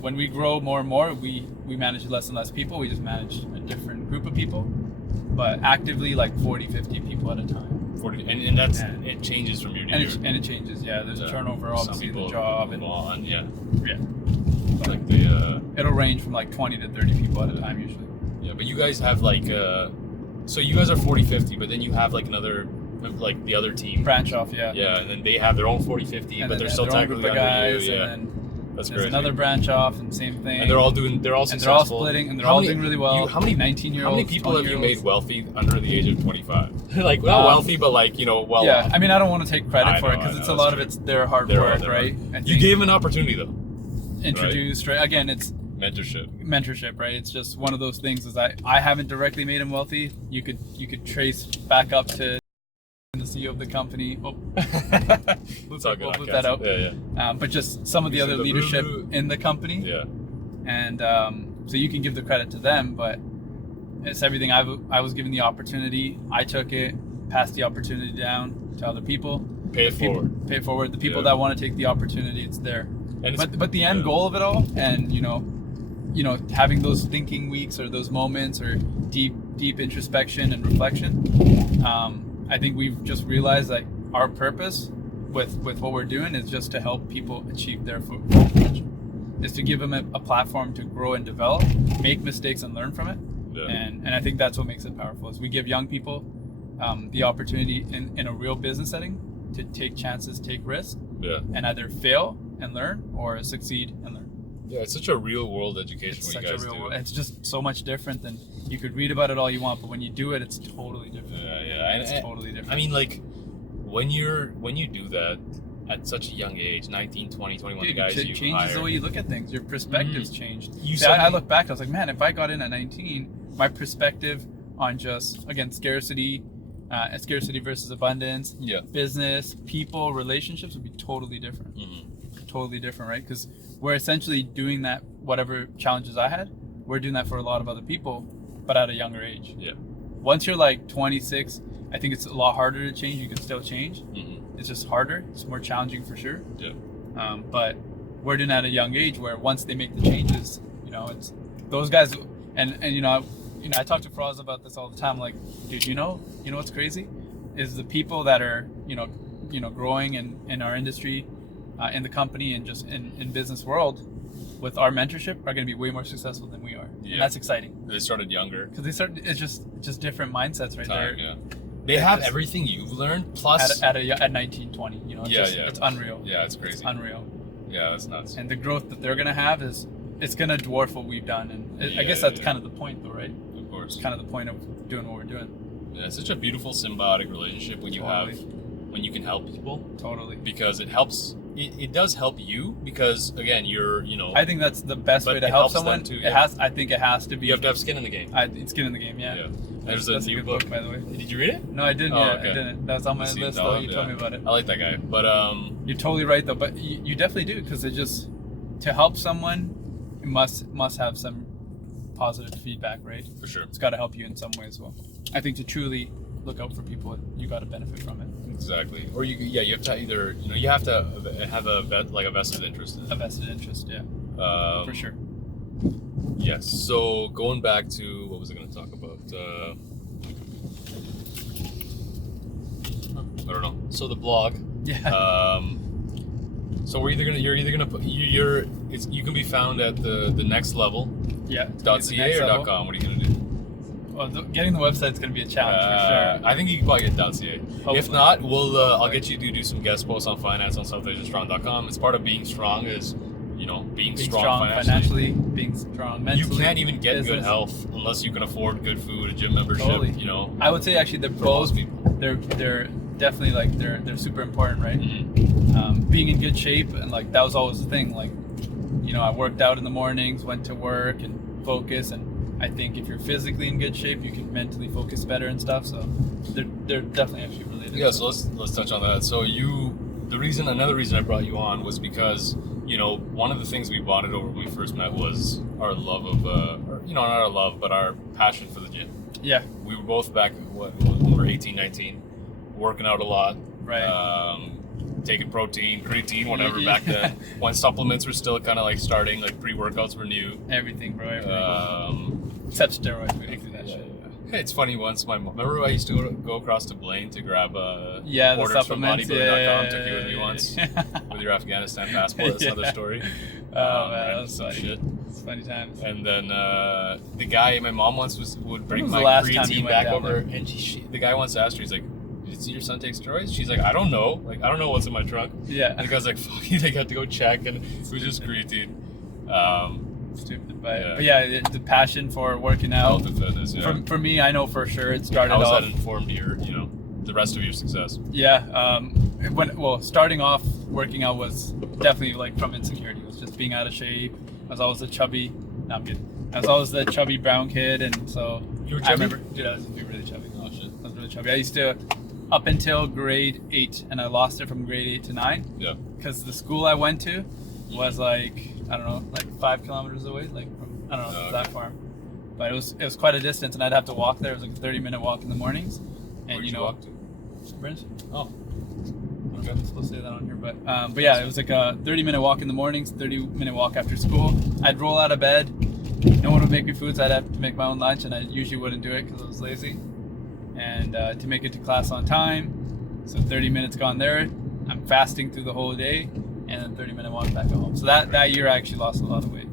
when we grow more and more, we manage less and less people. We just manage a different group of people, but actively like 40-50 people at a time. 40, and that's And- it changes from year to And year. it changes. Yeah, there's a Yeah. turnover Some obviously in people the job, move and on, yeah. Like the it'll range from like 20 to 30 people at a time usually. yeah, but you guys have like so you guys are 40-50, but then you have like another like the other team. Branch off, yeah. Yeah, and then they have their own 40-50, And but then they're they still have their own group technically of under guys, you. Yeah, and then that's there's crazy. another branch off, and same thing. And they're all successful. splitting, and they're How all many- doing really well. how many 19-year-olds? How many people have you made 20-year-olds? wealthy under the age of 25? Like not wealthy, but like well Yeah, off. I mean, I don't want to take credit I for it know, because I it's know, a lot that's of true. it's their hard They're work, all- right? I You think gave them an opportunity though. introduced, right? Again, it's Mentorship. mentorship, right? It's just one of those things. Is I haven't directly made him wealthy. You could trace back up to the CEO of the company. Oh, It's all good. we'll I put can't that out. say- Yeah, but just some of the You other said the leadership blue. in the company. yeah. And so you can give the credit to them, but it's everything. I was given the opportunity. I took it, passed the opportunity down to other people. Pay it forward. Pay it forward. The people Yeah. that want to take the opportunity, it's there. And it's, But the end yeah. goal of it all, and having those thinking weeks or those moments or deep introspection and reflection, I think we've just realized like our purpose with what we're doing is just to help people achieve their full potential. Is to give them a platform to grow and develop, make mistakes and learn from it. Yeah. And I think that's what makes it powerful. Is we give young people the opportunity in a real business setting to take chances, take risks, Yeah. and either fail and learn or succeed and learn. Yeah, it's such a real world education It's what such you a guys real do. world. It's just so much different than you could read about it all you want, but when you do it, it's totally different. Yeah. It's totally different. I mean, like, when you do that at such a young age, 19, 20, 21, Dude, the guys it you changes hire. the way you look at things. Your perspective's changed. You See, said I look back, I was like, man, if I got in at 19, my perspective on just, again, scarcity versus abundance, Yeah. business, people, relationships would be totally different. Mm-hmm. Totally different, right? Because we're essentially doing that, whatever challenges I had, we're doing that for a lot of other people, but at a younger age. Yeah. Once you're like 26, I think it's a lot harder to change. You can still change. Mm-hmm. It's just harder. It's more challenging for sure. Yeah. But we're doing that at a young age where once they make the changes, it's those guys. And I talk to Froz about this all the time. Like, dude, you know what's crazy is the people that are growing in our industry, in the company, and just in business world, with our mentorship, are going to be way more successful than we are. Yeah. And that's exciting They started younger. because it's just different mindsets right there. Yeah. They have everything you've learned plus. At 19, 20, it's unreal. Yeah, it's crazy. It's unreal. Yeah, that's nuts. And the growth that they're gonna have it's gonna dwarf what we've done, and I guess that's kind of the point, though, right? Of course. It's kind of the point of doing what we're doing. Yeah, it's such a beautiful symbiotic relationship when you Totally. when you can help people, Totally. because it helps. It does help you because again you're I think that's the best But way to it help helps them someone. too, It yeah. has. I think it has to be. you have to have skin in the game. It's skin in the game. Yeah. There's That's a new good book. by the way. Did you read it? No, I didn't Oh, yet. okay. I didn't. That was on my Seems list though. solid, You yeah. told me about it. I like that guy, but You're totally right though. But you definitely do, because it just to help someone, it must have some positive feedback, right? for sure, It's got to help you in some way as well. I think to truly look out for people, you got to benefit from it. exactly. Or you have to either you have to have a vested interest in it. A vested interest, yeah, for sure. Yes. So going back to what was I going to talk about? I don't know. So the blog. Yeah. So you're either gonna put you can be found at the next level. Yeah. .ca or .com. What are you gonna do? Well, getting the website's gonna be a challenge for sure. I think you can probably get .ca. Hopefully. If not, I'll get you to do some guest posts on finance on SouthAsianStrong.com. It's part of being strong is, being strong financially, being strong mentally. You can't even get business. good health unless you can afford good food, a gym membership. Totally. I would say actually they're for both. most people. They're definitely like they're super important, right? Mm-hmm. Being in good shape, and like that was always the thing. Like, I worked out in the mornings, went to work, and focus. And I think if you're physically in good shape, you can mentally focus better and stuff. So they're definitely actually related. Yeah. So let's touch on that. So another reason I brought you on was because one of the things we bonded over when we first met was our love of not our love, but our passion for the gym. Yeah. We were both back when we were 18, 19, working out a lot. Right. Taking protein, creatine, whatever back then. When supplements were still kind of like starting, like pre-workouts were new. Everything, bro. Everything. Except steroids. We don't do that shit. Hey, it's funny. Once remember I used to go across to Blaine to grab orders from bodybuilding.com. Took you with me once with your Afghanistan passport. That's another story. Oh man, that was funny. Shit. It's funny times. And then the guy, my mom once would bring my creatine back over, and the guy once asked her, he's like, "Did you see your son take steroids?" She's like, "I don't know. Like, I don't know what's in my trunk." Yeah. And the guy's like, "Fuck," they got to go check, and it was just creatine. Stupid, but yeah, the passion for working out. Health and fitness. Yeah. For me, I know for sure it started How has off. that informed your, the rest of your success? Yeah. Starting off working out was definitely like from insecurity. It was just being out of shape. I was always I was always the chubby brown kid, and so You were chubby? I remember, dude, I was really chubby. Oh shit, I was really chubby. I used to up until grade 8, and I lost it from grade 8 to 9. Yeah. Because the school I went to was like, I don't know, like 5 kilometers away, like from, I don't know if it's that far, but it was quite a distance, and I'd have to walk there. It was like a 30-minute walk in the mornings, and Where'd you walk to? Sprint. Oh. I don't know if I'm supposed to say that on here, but yeah, it was like a 30-minute walk in the mornings, 30-minute walk after school. I'd roll out of bed. No one would make me food, so I'd have to make my own lunch, and I usually wouldn't do it because I was lazy. And to make it to class on time, so 30 minutes gone there. I'm fasting through the whole day, and then 30-minute walk back home. So that year I actually lost a lot of weight.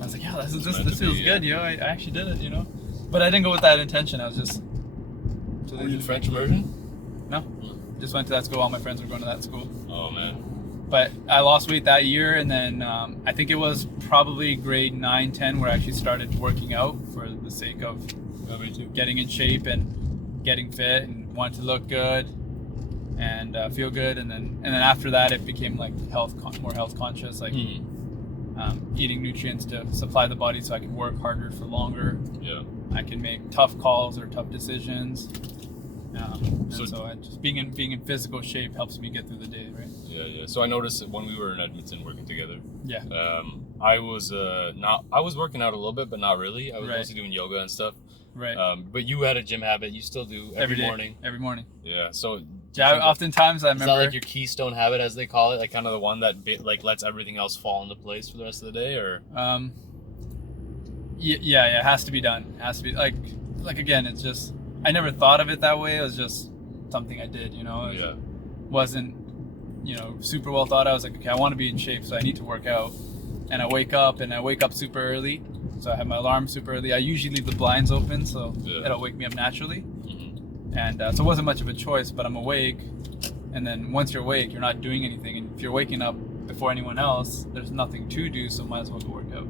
I was like, yeah, this feels good, I actually did it, But I didn't go with that intention. I was just. Were you French immersion? No, just went to that school. All my friends were going to that school. Oh man. But I lost weight that year, and then I think it was probably grade 9, 10 where I actually started working out for the sake of getting in shape and getting fit and wanted to look good and feel good. And then after that, it became like more health conscious, like eating nutrients to supply the body so I can work harder for longer. Yeah. I can make tough calls or tough decisions. So just being in physical shape helps me get through the day, right? Yeah. So I noticed that when we were in Edmonton working together, yeah, I was working out a little bit, but not really. I was mostly doing yoga and stuff. Right. But you had a gym habit. You still do every morning. Every morning. Yeah. So oftentimes I remember. Is that like your keystone habit, as they call it, like kind of the one that lets everything else fall into place for the rest of the day, or? Yeah, it has to be done. It has to be like again, it's just I never thought of it that way. It was just something I did, It wasn't, super well thought. I was like, okay, I want to be in shape, so I need to work out. And I wake up super early. So I have my alarm super early. I usually leave the blinds open, so it'll wake me up naturally. Mm-hmm. And so it wasn't much of a choice, but I'm awake. And then once you're awake, you're not doing anything. And if you're waking up before anyone else, there's nothing to do, so might as well go work out.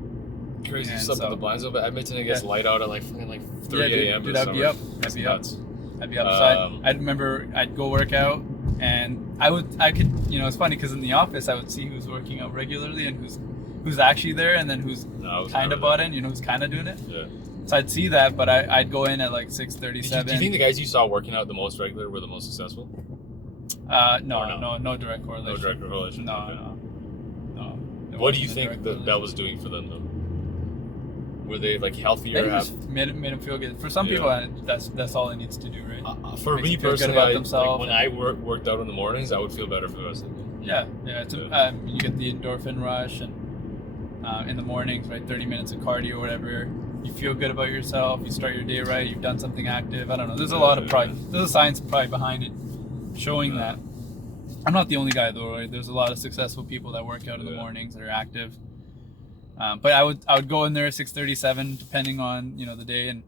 Crazy stuff with the blinds open. Edmonton, it gets light out at like 3 a.m. Dude, I'd be up. I'd be up. So I remember I'd go work out, and I could, it's funny because in the office I would see who's working out regularly and who's actually there, and then who's kind of bought in, who's kind of doing it. Yeah. So I'd see that, but I'd go in at like 6:37. Do you think the guys you saw working out the most regular were the most successful? No direct correlation. No direct correlation. No. What do you think that was doing for them though? Were they like healthier? They just made them feel good. For some people, that's all it needs to do, right? For me personally, when I worked out in the mornings, I would feel better for the rest of the day. Yeah. You get the endorphin rush, and in the mornings, right? 30 minutes of cardio or whatever. You feel good about yourself. You start your day right. You've done something active. I don't know. There's a lot of there's a science probably behind it, showing that. I'm not the only guy though, right? There's a lot of successful people that work out in the mornings that are active. But I would go in there at 6:37, depending on the day, and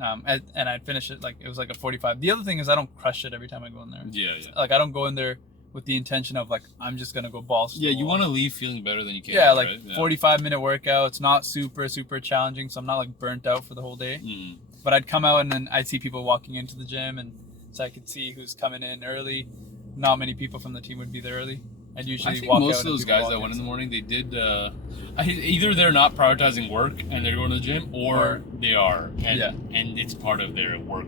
I'd finish it like it was like a 45. The other thing is I don't crush it every time I go in there. Yeah. Like I don't go in there with the intention of like I'm just gonna go balls. Yeah, you want to leave feeling better than you can. Yeah, like right? 45-minute workout. It's not super challenging, so I'm not like burnt out for the whole day. But I'd come out and then I'd see people walking into the gym, and so I could see who's coming in early. Not many people from the team would be there early. I'd usually I think walk most out of those guys that went in the morning, they did. Either they're not prioritizing work and they're going to the gym, or they are, and it's part of their work,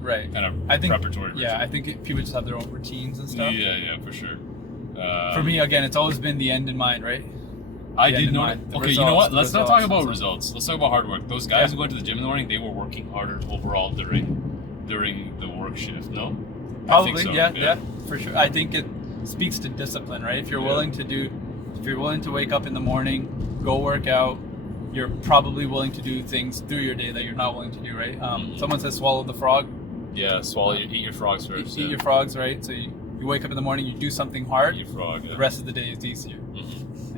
right? Kind of preparatory. Yeah, I think people just have their own routines and stuff. Yeah, for sure. For me, again, it's always been the end in mind, right? I did know. Okay, you know what? Let's not talk about results. Let's talk about hard work. Those guys who went to the gym in the morning, they were working harder overall during the work shift. No, probably. I think so. Yeah, for sure. I think it speaks to discipline, right? If you're willing to wake up in the morning, go work out, you're probably willing to do things through your day that you're not willing to do, right? Someone says swallow the frog. Yeah, eat your frogs first. Eat your frogs, right? So you wake up in the morning, you do something hard. Eat your frog. The rest of the day is easier.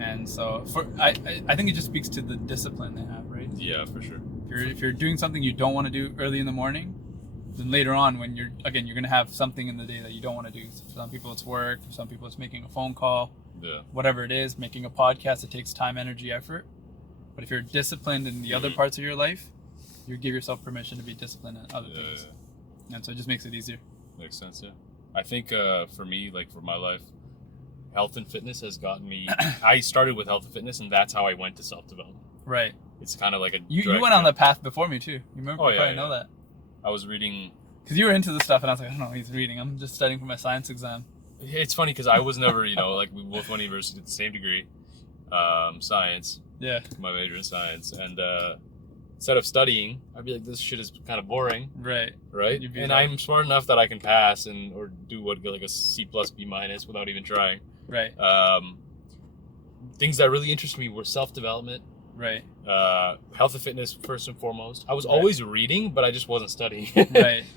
And so I think it just speaks to the discipline they have, right? Yeah, for sure. If you're doing something you don't want to do early in the morning, then later on when you're going to have something in the day that you don't want to do. So for some people it's work, for some people it's making a phone call, whatever it is, making a podcast. It takes time, energy, effort. But if you're disciplined in the other parts of your life, you give yourself permission to be disciplined in other things. And so it just makes it easier. Makes sense, yeah. I think for me, like for my life, health and fitness has gotten me. I started with health and fitness, and that's how I went to self-development. Right. It's kind of like a. You went on that path before me too. You remember? Oh, you probably know that. I was reading. Because you were into the stuff, and I was like, I don't know what he's reading. I'm just studying for my science exam. It's funny because I was never, like we both went to university, did the same degree, science. Yeah. My major in science, and instead of studying, I'd be like, this shit is kind of boring. Right. Right. And I'm smart enough that I can pass or do like a C+, B- without even trying. Right. Things that really interested me were self-development. Right. Health and fitness first and foremost. I was always reading, but I just wasn't studying.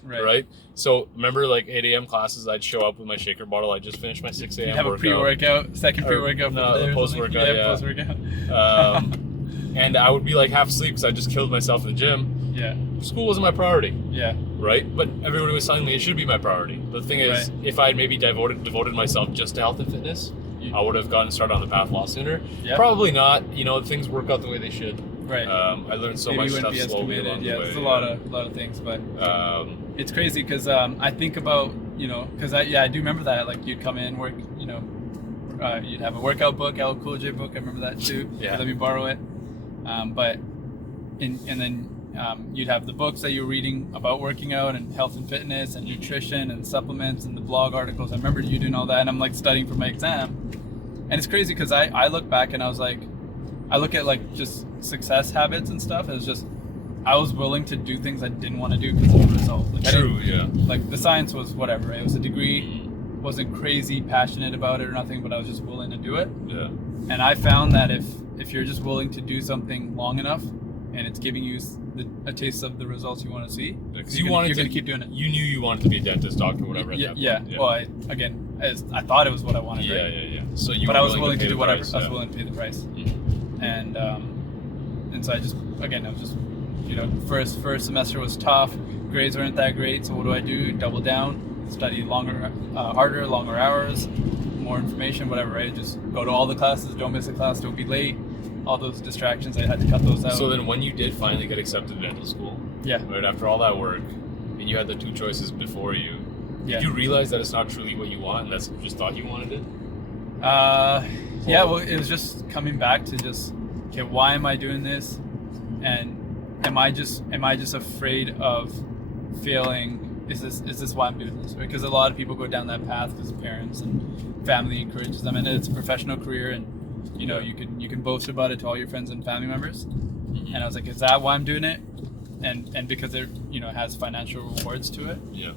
Right. So remember, like 8 a.m. classes, I'd show up with my shaker bottle. I just finished my 6 a.m. You'd have a pre-workout, second pre-workout. Post-workout. Yeah, post-workout. And I would be like half asleep because I just killed myself in the gym. Yeah. School wasn't my priority. Yeah. Right. But everybody was telling me it should be my priority. The thing is, if I had maybe devoted myself just to health and fitness, I would have gotten started on the path a lot sooner. Yeah. Probably not. Things work out the way they should. Right. I learned so much stuff slowly along the way. There's a lot of things, but it's crazy because I think about because I do remember that, like you'd come in work, you'd have a workout book, LL Cool J book. I remember that too. Yeah. Let me borrow it. Then you'd have the books that you're reading about working out and health and fitness and nutrition and supplements and the blog articles. I remember you doing all that, and I'm like studying for my exam. And it's crazy because I look back and I was like, I look at like just success habits and stuff. It was just, I was willing to do things I didn't want to do because of the result. Like, True, yeah. Like the science was whatever, right? It was a degree, wasn't crazy passionate about it or nothing, but I was just willing to do it. Yeah. And I found that if you're just willing to do something long enough and it's giving you a taste of the results you want to see, you're going to keep doing it. You knew you wanted to be a dentist, doctor, whatever. Yeah. Well, I thought it was what I wanted. Yeah, right? yeah. So you. But I was willing to do whatever. Price, I was willing to pay the price. Mm-hmm. And so I was just first semester was tough. Grades weren't that great. So what do? Double down, study harder, longer hours, more information, whatever. Right? Just go to all the classes. Don't miss a class. Don't be late. All those distractions, I had to cut those out. So then when you did finally get accepted to dental school, right after all that work, and you had the two choices before you, did you realize that it's not truly what you want and that's you just thought you wanted it? Well, it was just coming back to just, okay, why am I doing this? And am I just afraid of failing? Is this why I'm doing this? Because a lot of people go down that path because parents and family encourages them, and it's a professional career, and you can boast about it to all your friends and family members. Mm-hmm. And I was like, is that why I'm doing it? And because it has financial rewards to it. Yeah.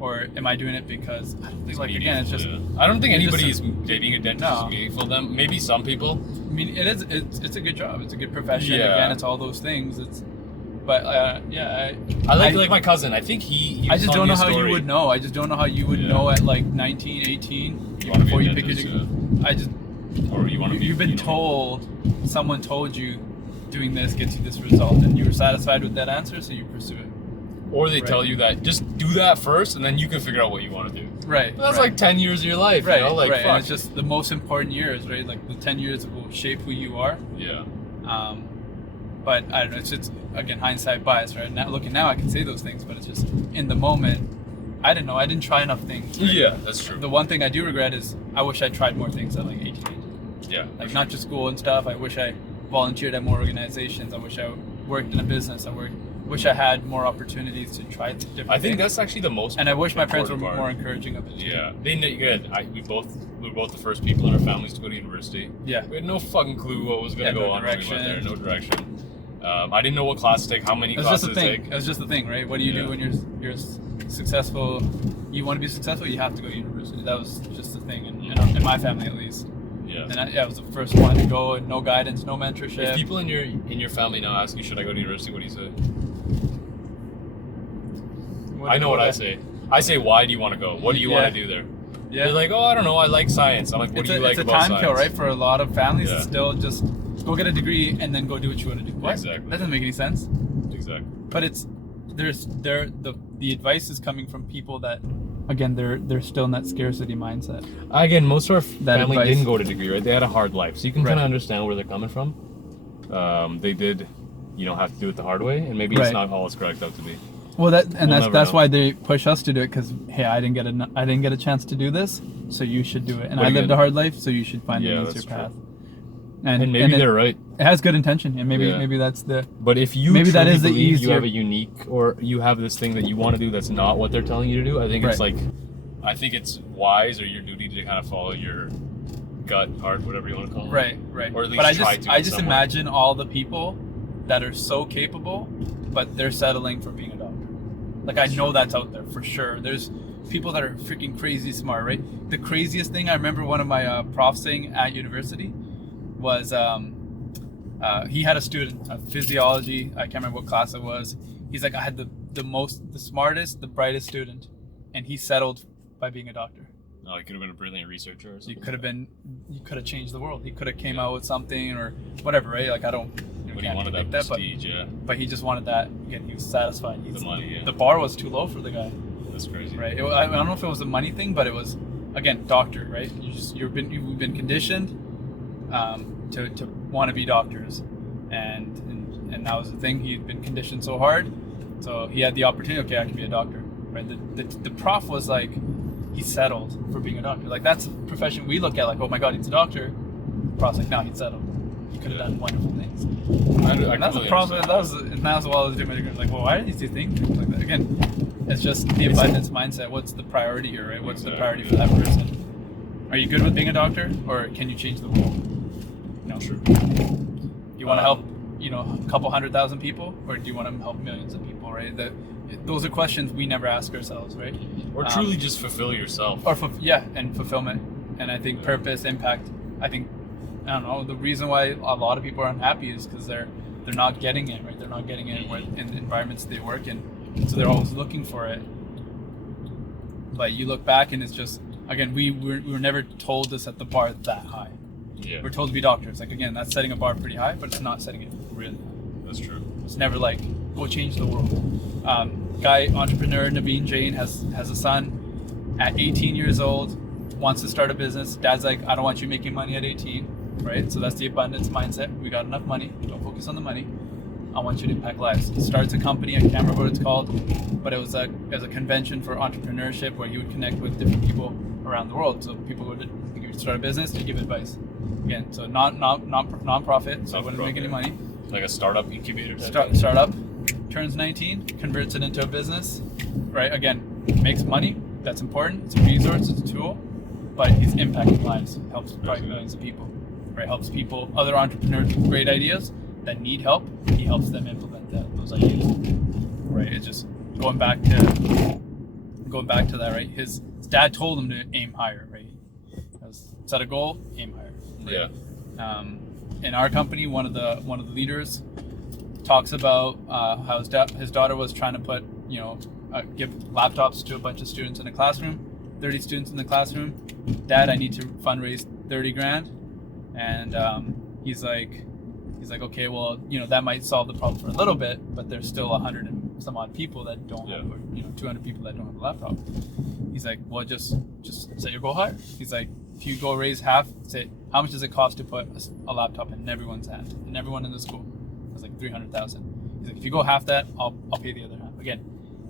or am I doing it because I don't think, like, again, it's just, I don't think it's anybody just is being a dentist is meaningful to them. Maybe some people. I mean, it's a good job. It's a good profession. Yeah. Again, it's all those things. But yeah, I like my cousin. I think he I just don't know how story. you would know. I just don't know how you would know at like 19, 18 You wanna before be a you pick your dentist, degree. I just Or you want to be. you've been told, someone told you doing this gets you this result, and you were satisfied with that answer, so you pursue it. Or they tell you that just do that first, and then you can figure out what you want to do. Right. That's right. like 10 years of your life, Right. you know? Like, right. fuck. And it's just the most important years, right? Like the 10 years will shape who you are. Yeah. But I don't know. It's just, again, hindsight bias, right? Now, looking now, I can say those things, but it's just in the moment. I didn't know. I didn't try enough things. Right? Yeah, that's true. The one thing I do regret is I wish I tried more things at like 18. Yeah. Like not just school and stuff. I wish I volunteered at more organizations. I wish I worked in a business. Wish I had more opportunities to try different I think things. that's actually the most. And I wish my parents were important more part. encouraging of it. Yeah, they knew good. We were both the first people in our families to go to university. Yeah. We had no fucking clue what was gonna Yeah, go no on when we went there. direction. No direction. I didn't know what class to take, how many It was classes just the to thing. take. It was just the thing, right? What do you do when you're successful? You want to be successful, you have to go to university. That was just the thing, in my family at least. Yeah. And I was the first one to go, and no guidance, no mentorship. If people in your family now ask you, should I go to university? What do you say? I know what I say. I say, why do you want to go? What do you want to do there? Yeah. They're like, oh, I don't know. I like science. I'm like, what do you like about science? It's a time kill, right? For a lot of families, Yeah. it's still just go get a degree and then go do what you want to do. What? Exactly. That doesn't make any sense. Exactly. But the advice is coming from people that, again, they're still in that scarcity mindset. Again, most of our family advice. didn't go to degree, right? They had a hard life, so you can Right. kind of understand where they're coming from. They did, have to do it the hard way, and maybe it's Right. not all it's cracked out to be. Well, that's never that's know. why they push us to do it, because hey, I didn't get a chance to do this, so you should do it, and But I lived again- a hard life, so you should find Yeah, an that's easier true. path. And maybe they're right. It has good intention, and maybe Yeah. that's the But if you Maybe that truly is the believe you easier- have a unique, or you have this thing that you want to do that's not what they're telling you to do, I think it's Right. I think it's wise or your duty to kind of follow your gut, heart, whatever you want to call it. right. Or at least But I try just to I in just some way. imagine all the people that are so capable, but they're settling for being a doctor. Like I know that's out there for sure. There's people that are freaking crazy smart, right? The craziest thing I remember one of my profs saying at university was he had a student, physiology. I can't remember what class it was. He's like, I had the smartest, the brightest student, and he settled by being a doctor. No, he could have been a brilliant researcher or something. He could have changed the world. He could have came out with something or whatever, right? Like I don't. But he can't wanted that predict prestige, yeah. but he just wanted that. Again, he was satisfied. The money, yeah. The bar was too low for the guy, That's crazy. right? I don't know if it was a money thing, but it was, again, doctor, right? You've been conditioned to want to be doctors, and that was the thing. He'd been conditioned so hard, so he had the opportunity. Okay, I can be a doctor, right? The prof was like, he settled for being a doctor. Like that's a profession we look at. Like, oh my God, he's a doctor. Prof's like, no, he settled. He could have done wonderful things. I And that's a completely problem. understand. And that's while I was doing my degree. Like, well, why are these two things like that? Again, it's just the abundance mindset. What's the priority here, right? What's the priority for that person? Are you good with being a doctor, or can you change the world? No. True. You want to help, a couple 100,000 people, or do you want to help millions of people, right? Those are questions we never ask ourselves, right? Or truly just fulfill yourself. And fulfillment, and I think purpose, impact. I don't know. The reason why a lot of people are unhappy is because they're not getting it, right? They're not getting it in the environments they work in, so they're always looking for it. But you look back, and it's just, again, we were never told to set the bar that high. Yeah. We're told to be doctors. Like again, that's setting a bar pretty high, but it's not setting it really high. That's true. It's never like go change the world. Guy entrepreneur Naveen Jain has a son at 18 years old, wants to start a business. Dad's like, I don't want you making money at 18, right? So that's the abundance mindset. We got enough money. Don't focus on the money. I want you to impact lives. He starts a company. I can't remember what it's called, but it was a convention for entrepreneurship where he would connect with different people around the world. So people would start a business to give advice. Again, so non-profit, so I wouldn't make any money. Like a startup incubator type. Startup, turns 19, converts it into a business, right? Again, makes money. That's important. It's a resource. It's a tool, but it's impacting lives. Helps probably millions of people, right? Helps people, other entrepreneurs with great ideas that need help. He helps them implement those ideas, right? It's just going back to going back to that, right? His dad told him to aim higher, right? Set a goal, aim higher. Right? Yeah. In our company, one of the leaders talks about how his daughter was trying to put, give laptops to a bunch of students in a classroom, 30 students in the classroom. Dad, I need to fundraise 30 grand, and he's like, okay, well, that might solve the problem for a little bit, but there's still 100 and some odd people that don't have, or 200 people that don't have a laptop. He's like, well, just set your goal higher. He's like, if you go raise half, say, how much does it cost to put a laptop in everyone's hand, in everyone in the school? It's like 300,000. He's like, if you go half that, I'll pay the other half. Again,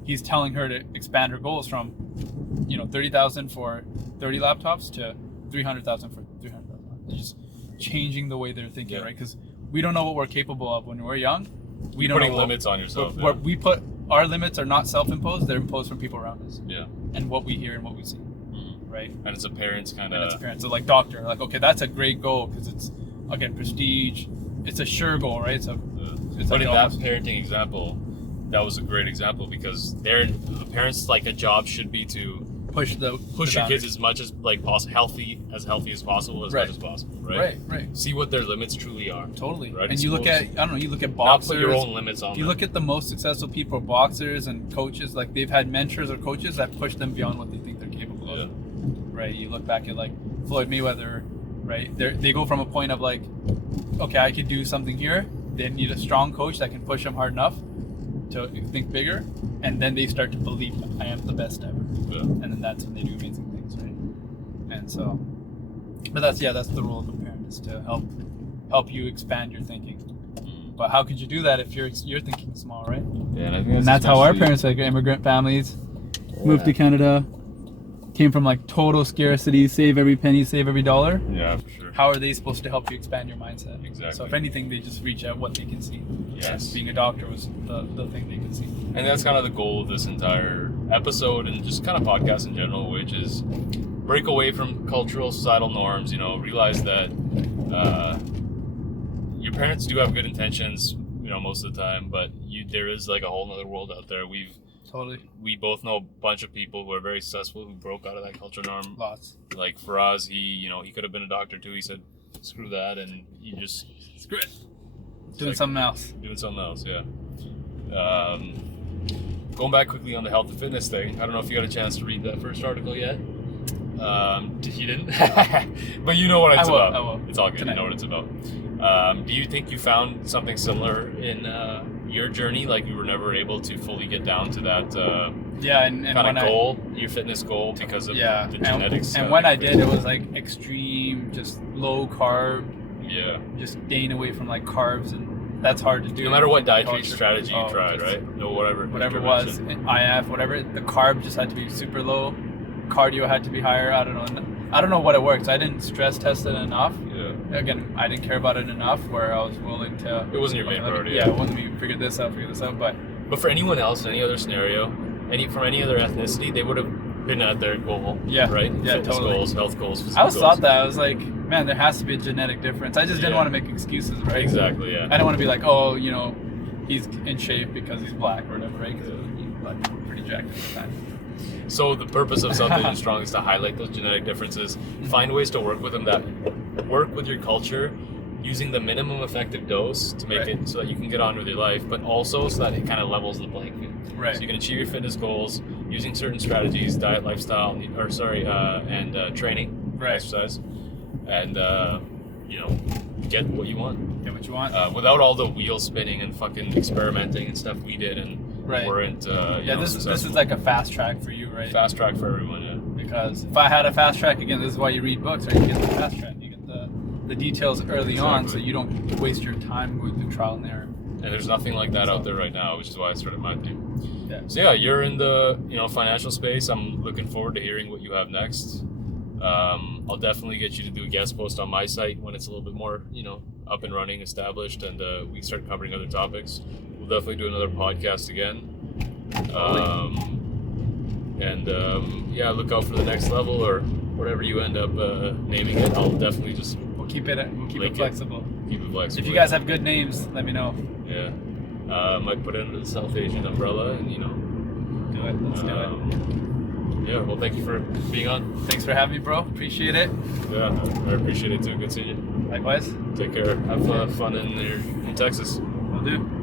he's telling her to expand her goals from, 30,000 for 30 laptops to 300,000 for 300,000. It's just changing the way they're thinking, right? Because we don't know what we're capable of when we're young. We don't putting know limits on yourself. What we put, our limits are not self-imposed; they're imposed from people around us. Yeah. And what we hear and what we see, right? And it's a parent's kind of. And it's a parent. So like doctor, like okay, that's a great goal because it's again prestige. It's a sure goal, right? So. But like in that parenting example, that was a great example because the parents like a job should be to push your kids as much as like healthy as possible as much as possible, right? Right. See what their limits truly are. Totally. Right? And you look at you look at boxers. Not put your own limits on. If you look at the most successful people, boxers and coaches, like they've had mentors or coaches that push them beyond what they think they're capable of. Right. You look back at like Floyd Mayweather, right? They go from a point of like, okay, I could do something here. They need a strong coach that can push them hard enough to think bigger, and then they start to believe I am the best ever. Yeah. And then that's when they do amazing things, right? And so, but that's the role of a parent is to help you expand your thinking. But how could you do that if you're thinking small, right? Yeah, and I think that's how our parents, like immigrant families, moved to Canada, came from like total scarcity, save every penny, save every dollar. Yeah, for sure. How are they supposed to help you expand your mindset? Exactly. So if anything, they just reach out what they can see. Yes. Being a doctor was the thing they could see. And that's kind of the goal of this entire episode and just kind of podcast in general, which is break away from cultural societal norms, realize that your parents do have good intentions, most of the time, but there is like a whole nother world out there. We both know a bunch of people who are very successful who broke out of that culture norm. Lots. Like Faraz, he could have been a doctor too. He said, screw that, and he just screw it. Doing something else. Doing something else, yeah. Going back quickly on the health and fitness thing, I don't know if you got a chance to read that first article yet. You didn't? But you know what it's about. I will. It's all good. Tonight. You know what it's about. Do you think you found something similar in your journey? Like you were never able to fully get down to that and kind of goal, your fitness goal, because of the genetics? And when I did, it was like extreme, just low carb. Yeah. Just staying away from like carbs, and that's hard to do. No matter what dietary strategy you tried, right? No, whatever it was, IF, whatever. The carb just had to be super low. Cardio had to be higher. I don't know what it works. I didn't stress test it enough. Yeah. Again, I didn't care about it enough where I was willing to. It wasn't your main priority. Yeah, it wasn't me. Figure this out. But for anyone else, in any other scenario, from any other ethnicity, they would have been at their goal. Yeah. Right. Yeah. Fitness Totally. goals, health goals. I always thought that. I was like, man, there has to be a genetic difference. I just didn't want to make excuses, right? Exactly. Yeah. I don't want to be like, oh, he's in shape because he's black or whatever, right? Because like pretty jacked at the time. So the purpose of South Asian Strong is to highlight those genetic differences, find ways to work with them that work with your culture, using the minimum effective dose to make it so that you can get on with your life, but also so that it kind of levels the playing field. Right. So you can achieve your fitness goals using certain strategies, diet, lifestyle, and training, exercise, and get what you want. Get what you want. Without all the wheel spinning and fucking experimenting and stuff we did and weren't. This is like a fast track for you, right? Fast track for everyone, yeah. Because if I had a fast track, again, this is why you read books, right? You get the fast track, you get the details early on, so you don't waste your time going through trial and error. And there's nothing like that out there right now, which is why I started my team. Yeah. So yeah, you're in the financial space. I'm looking forward to hearing what you have next. I'll definitely get you to do a guest post on my site when it's a little bit more, up and running, established, and we start covering other topics. We'll definitely do another podcast again. Look out for the next level or whatever you end up naming it. I'll definitely just we'll keep it flexible. Keep it flexible. If you guys have good names, let me know. Yeah. Might put it under the South Asian umbrella and do it. Let's do it. Yeah, well, thank you for being on. Thanks for having me, bro. Appreciate it. Yeah, I appreciate it too. Good seeing you. Likewise. Take care. Have fun in Texas. Will do.